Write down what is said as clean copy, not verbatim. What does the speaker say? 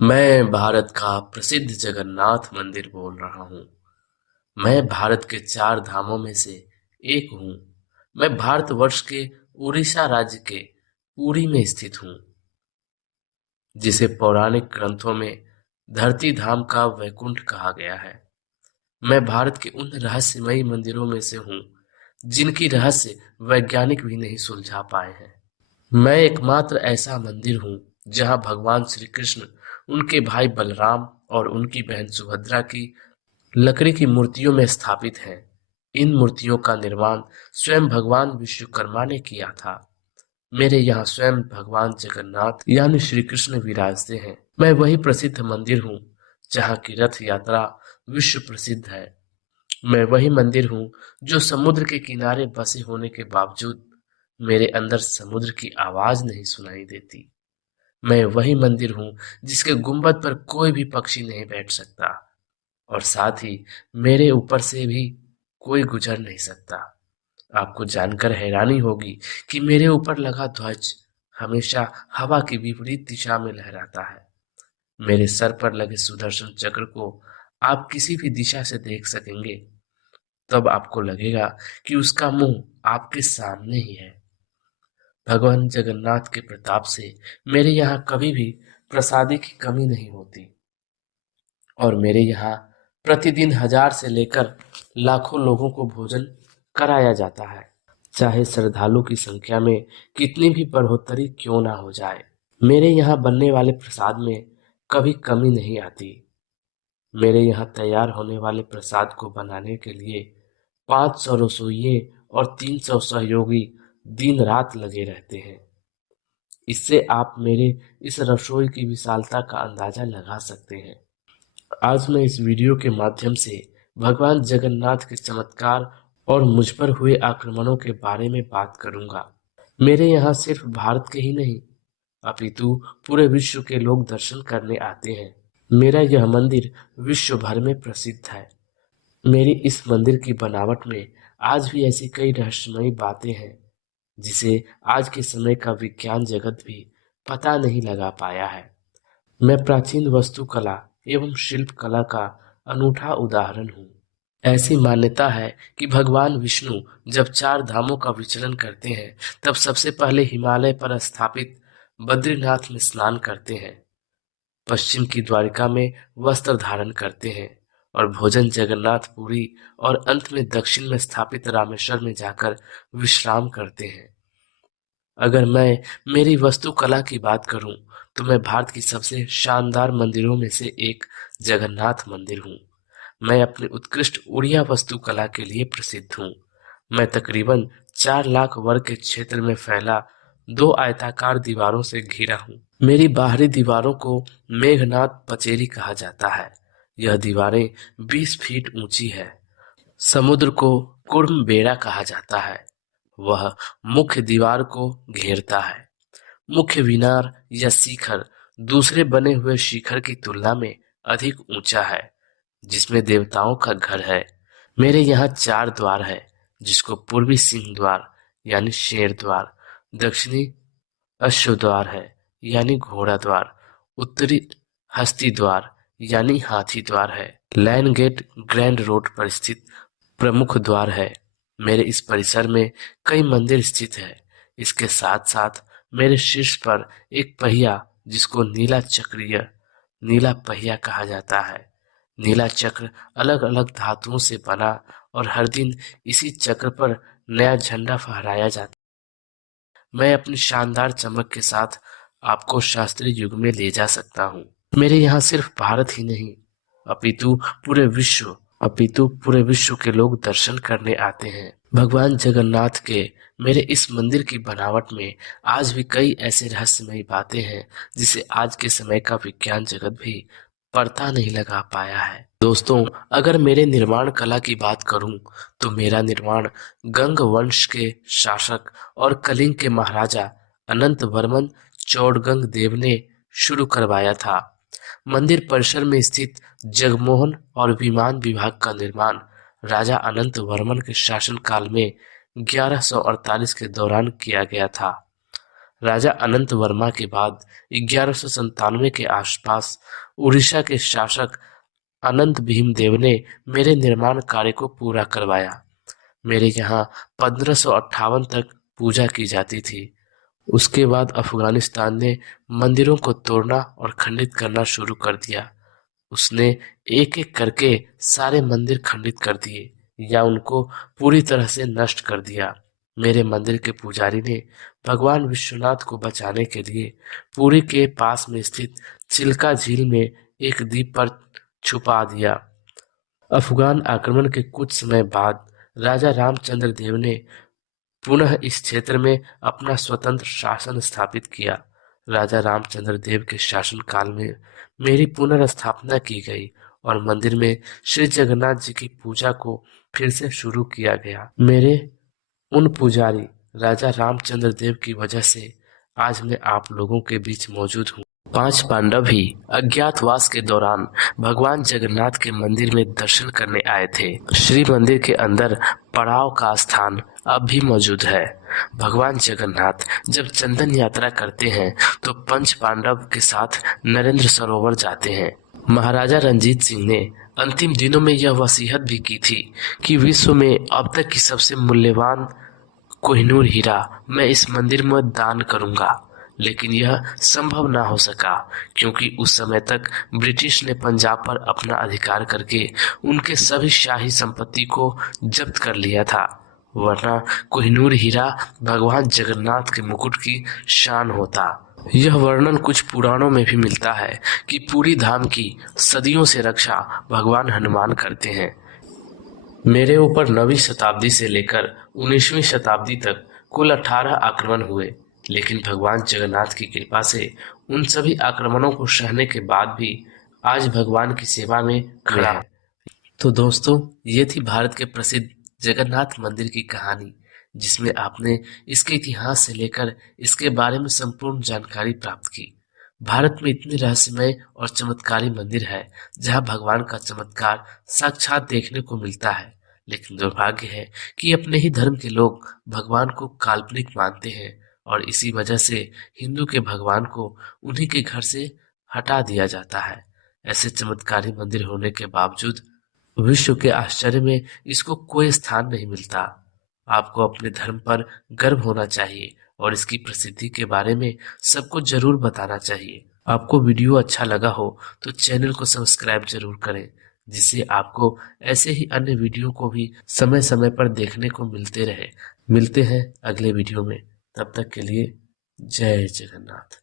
मैं भारत का प्रसिद्ध जगन्नाथ मंदिर बोल रहा हूँ। मैं भारत के चार धामों में से एक हूँ। मैं भारतवर्ष के उड़ीसा राज्य के पुरी में स्थित हूँ, जिसे पौराणिक ग्रंथों में धरती धाम का वैकुंठ कहा गया है। मैं भारत के उन रहस्यमयी मंदिरों में से हूँ जिनकी रहस्य वैज्ञानिक भी नहीं सुलझा पाए हैं। मैं एकमात्र ऐसा मंदिर हूँ जहाँ भगवान श्री कृष्ण, उनके भाई बलराम और उनकी बहन सुभद्रा की लकड़ी की मूर्तियों में स्थापित हैं। इन मूर्तियों का निर्माण स्वयं भगवान विश्वकर्मा ने किया था। मेरे यहाँ स्वयं भगवान जगन्नाथ यानी श्री कृष्ण विराजते हैं। मैं वही प्रसिद्ध मंदिर हूँ जहाँ की रथ यात्रा विश्व प्रसिद्ध है। मैं वही मंदिर हूँ जो समुद्र के किनारे बसे होने के बावजूद मेरे अंदर समुद्र की आवाज नहीं सुनाई देती। मैं वही मंदिर हूँ जिसके गुंबद पर कोई भी पक्षी नहीं बैठ सकता और साथ ही मेरे ऊपर से भी कोई गुजर नहीं सकता। आपको जानकर हैरानी होगी कि मेरे ऊपर लगा ध्वज हमेशा हवा की विपरीत दिशा में लहराता है। मेरे सर पर लगे सुदर्शन चक्र को आप किसी भी दिशा से देख सकेंगे, तब आपको लगेगा कि उसका मुंह आपके सामने ही है। भगवान जगन्नाथ के प्रताप से मेरे यहाँ कभी भी प्रसादी की कमी नहीं होती और मेरे यहाँ प्रतिदिन हजार से लेकर लाखों लोगों को भोजन कराया जाता है, चाहे श्रद्धालु की संख्या में कितनी भी बढ़ोतरी क्यों ना हो जाए। मेरे यहाँ बनने वाले प्रसाद में कभी कमी नहीं आती। मेरे यहाँ तैयार होने वाले प्रसाद को बनाने के लिए 500 रसोइये और 300 सहयोगी दिन रात लगे रहते हैं। इससे आप मेरे इस रसोई की विशालता का अंदाजा लगा सकते हैं। आज मैं इस वीडियो के माध्यम से भगवान जगन्नाथ के चमत्कार और मुझ पर हुए आक्रमणों के बारे में बात करूंगा। मेरे यहाँ सिर्फ भारत के ही नहीं, अपितु पूरे विश्व के लोग दर्शन करने आते हैं। मेरा यह मंदिर विश्व भर में प्रसिद्ध है। मेरी इस मंदिर की बनावट में आज भी ऐसी कई रहस्यमयी बातें हैं जिसे आज के समय का विज्ञान जगत भी पता नहीं लगा पाया है। मैं प्राचीन वास्तुकला एवं शिल्प कला का अनूठा उदाहरण हूँ। ऐसी मान्यता है कि भगवान विष्णु जब चार धामों का विचरण करते हैं, तब सबसे पहले हिमालय पर स्थापित बद्रीनाथ में स्नान करते हैं, पश्चिम की द्वारिका में वस्त्र धारण करते हैं और भोजन जगन्नाथपुरी और अंत में दक्षिण में स्थापित रामेश्वर में जाकर विश्राम करते हैं। अगर मैं मेरी वास्तुकला की बात करूं, तो मैं भारत की सबसे शानदार मंदिरों में से एक जगन्नाथ मंदिर हूं। मैं अपनी उत्कृष्ट उड़िया वास्तुकला के लिए प्रसिद्ध हूं। मैं तकरीबन 4 लाख वर्ग के क्षेत्र में फैला दो आयताकार दीवारों से घिरा हूं। मेरी बाहरी दीवारों को मेघनाथ पचेरी कहा जाता है। यह दीवारें 20 फीट ऊंची है। समुद्र को कुर्म बेड़ा कहा जाता है। वह मुख्य दीवार को घेरता है। मुख्य मीनार या शिखर दूसरे बने हुए शिखर की तुलना में अधिक ऊंचा है, जिसमें देवताओं का घर है। मेरे यहाँ 4 द्वार है, जिसको पूर्वी सिंह द्वार यानी शेर द्वार, दक्षिणी अश्व द्वार है यानी घोड़ा द्वार, उत्तरी हस्ती द्वार यानी हाथी द्वार है। लायन गेट ग्रैंड रोड पर स्थित प्रमुख द्वार है। मेरे इस परिसर में कई मंदिर स्थित है। इसके साथ साथ मेरे शीर्ष पर एक पहिया, जिसको नीला पहिया कहा जाता है। नीला चक्र अलग अलग धातुओं से बना और हर दिन इसी चक्र पर नया झंडा फहराया जाता है। मैं अपनी शानदार चमक के साथ आपको शास्त्रीय युग में ले जा सकता हूँ। मेरे यहाँ सिर्फ भारत ही नहीं, अपितु पूरे विश्व अपितु पूरे विश्व के लोग दर्शन करने आते हैं। भगवान जगन्नाथ के मेरे इस मंदिर की बनावट में आज भी कई ऐसे रहस्यमयी बातें हैं जिसे आज के समय का विज्ञान जगत भी पता नहीं लगा पाया है। दोस्तों, अगर मेरे निर्माण कला की बात करूं, तो मेरा निर्माण गंग वंश के शासक और कलिंग के महाराजा अनंत वर्मन चौड़गंग देव ने शुरू करवाया था। मंदिर परिसर में स्थित जगमोहन और विमान विभाग का निर्माण राजा अनंत वर्मन के शासनकाल में 1148 के दौरान किया गया था। राजा अनंत वर्मा के बाद 1197 के आसपास उड़ीसा के शासक अनंत भीमदेव ने मेरे निर्माण कार्य को पूरा करवाया। मेरे यहाँ 1558 तक पूजा की जाती थी। उसके बाद अफगानिस्तान ने मंदिरों को तोड़ना और खंडित करना शुरू कर दिया। उसने एक एक करके सारे मंदिर खंडित कर दिए या उनको पूरी तरह से नष्ट कर दिया। मेरे मंदिर के पुजारी ने भगवान विश्वनाथ को बचाने के लिए पुरी के पास में स्थित चिल्का झील में एक द्वीप पर छुपा दिया। अफगान आक्रमण के कुछ समय बाद राजा रामचंद्र देव ने पुनः इस क्षेत्र में अपना स्वतंत्र शासन स्थापित किया। राजा रामचंद्र देव के शासनकाल में मेरी पुनर्स्थापना की गई और मंदिर में श्री जगन्नाथ जी की पूजा को फिर से शुरू किया गया। मेरे उन पुजारी राजा रामचंद्र देव की वजह से आज मैं आप लोगों के बीच मौजूद हूँ। 5 पांडव ही अज्ञातवास के दौरान भगवान जगन्नाथ के मंदिर में दर्शन करने आए थे। श्री मंदिर के अंदर पड़ाव का स्थान अब भी मौजूद है। भगवान जगन्नाथ जब चंदन यात्रा करते हैं तो 5 पांडव के साथ नरेंद्र सरोवर जाते हैं। महाराजा रंजीत सिंह ने अंतिम दिनों में यह वसीयत भी की थी कि विश्व में अब तक की सबसे मूल्यवान कोहिनूर हीरा मैं इस मंदिर में दान करूंगा, लेकिन यह संभव ना हो सका क्योंकि उस समय तक ब्रिटिश ने पंजाब पर अपना अधिकार करके उनके सभी शाही संपत्ति को जब्त कर लिया था। वरना कोहिनूर हीरा भगवान जगन्नाथ के मुकुट की शान होता। यह वर्णन कुछ पुराणों में भी मिलता है कि पूरी धाम की सदियों से रक्षा भगवान हनुमान करते हैं। मेरे ऊपर 9वीं शताब्दी से लेकर 19वीं शताब्दी तक कुल 18 आक्रमण हुए, लेकिन भगवान जगन्नाथ की कृपा से उन सभी आक्रमणों को सहने के बाद भी आज भगवान की सेवा में खड़ा है। तो दोस्तों, ये थी भारत के प्रसिद्ध जगन्नाथ मंदिर की कहानी, जिसमें आपने इसके इतिहास से लेकर इसके बारे में संपूर्ण जानकारी प्राप्त की। भारत में इतने रहस्यमय और चमत्कारी मंदिर है जहां भगवान का चमत्कार साक्षात देखने को मिलता है, लेकिन दुर्भाग्य है कि अपने ही धर्म के लोग भगवान को काल्पनिक मानते हैं और इसी वजह से हिंदू के भगवान को उन्हीं के घर से हटा दिया जाता है। ऐसे चमत्कारी मंदिर होने के बावजूद विश्व के आश्चर्य में इसको कोई स्थान नहीं मिलता। आपको अपने धर्म पर गर्व होना चाहिए और इसकी प्रसिद्धि के बारे में सबको जरूर बताना चाहिए। आपको वीडियो अच्छा लगा हो तो चैनल को सब्सक्राइब जरूर करें, जिससे आपको ऐसे ही अन्य वीडियो को भी समय समय पर देखने को मिलते रहे। मिलते हैं अगले वीडियो में, तब तक के लिए जय जगन्नाथ।